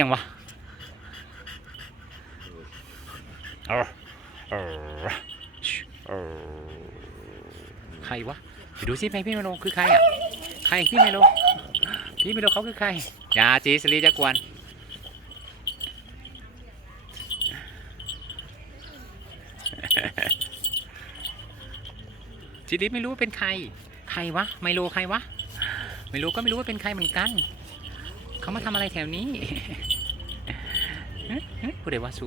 ยังวะเออเออเออใครวะไปดูสิพี่เมโลคือใครอะ ใครพี่เมโลพี่เมโลเขาคือใครอย่าจีสลีจะกวนจีลิไม่รู้ว่าเป็นใคร ใครวะไมโลใครวะไม่รู้ก็ไม่รู้ว่าเป็นใครเหมือนกัน เขามาทำอะไรแถวนี้ผู้ใดว่าสู